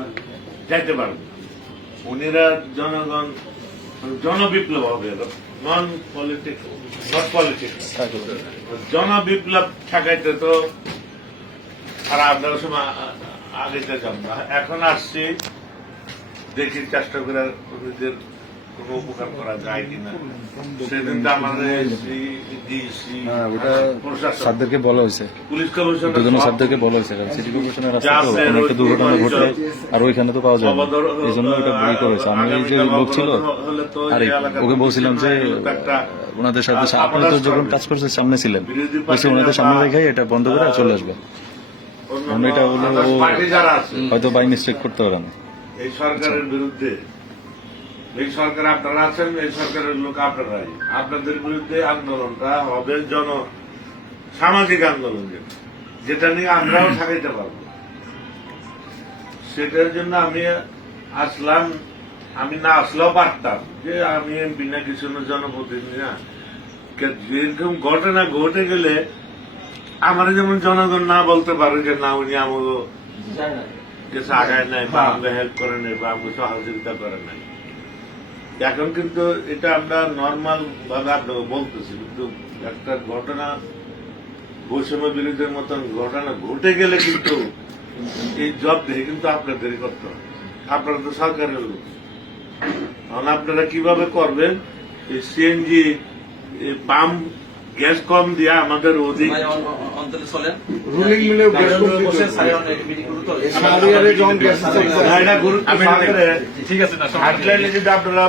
আর যাইতে পারবে না। উনিরা জনগণ জনবিপ্লব হবে, নন পলিটিক্স, নট পলিটিক্স। জনবিপ্লব ঠেকাইতে তো আর আমরা সময় আগে যেতাম না, এখন আসছি দেখি চেষ্টা করে ওদের কোনো উপকার করা যায় কিনা। সেদিন তো আমাদের স্যারদেরকে বলা হয়েছে, পুলিশ কমিশনার দুজনের স্যারদেরকে বলা হয়েছে, কারণ সিটি কর্পোরেশনের রাস্তা তো কোনো একটা দুর্ঘটনা ঘটলে আর ওইখানে তো পাওয়া যায় না, এই জন্য ওটা বই করেছে। আমি এই যে লোক ছিল আর ওকে বলছিলাম যে ওনাদের সাথে আপনি তো যখন কাজ করছেন সামনে ছিলেন, বলছি ওনাদের সামনে রেখে এটা বন্ধ করে চলে আসবে। এটা বলে ও হয়তো বাই মিস্টেক করতে পারে না। এই সরকারের বিরুদ্ধে, এই সরকার আপনারা আছেন, এই সরকারের লোক আপনারাই, আপনাদের বিরুদ্ধে আন্দোলনটা হবে সামাজিক আন্দোলন, যেটা নিয়ে আমরাও থাকাইতে পারবো। সেটার জন্য আমি আসলাম। আমি না আসলেও পারতাম, যে আমি এমপি না কিছু জনপ্রতিনিধি না, যেরকম ঘটনা ঘটে গেলে আমার যেমন জনগণ না বলতে পারে যে না উনি আমাকে কিছু আগায় নাই বা আমাকে হেল্প করে নাই বা আমাকে সহযোগিতা করে নাই। এখন কিন্তু এটা আমরা নর্মাল ভাবে আপনাকে বলতেছি, কিন্তু একটা ঘটনা বৈষম্য বিরোধীর মতন ঘটনা ঘটে গেলে কিন্তু এই জব দেখে কিন্তু আপনাদেরই করতে হবে। আপনারা তো সরকারের লোক, আপনারা কিভাবে করবেন? এই সিএনজি পাম্প গ্যাস কম দিয়া আমাদের অধিক রুলিং মিলেও গ্যাস কম ঠিক আছে না, আপনারা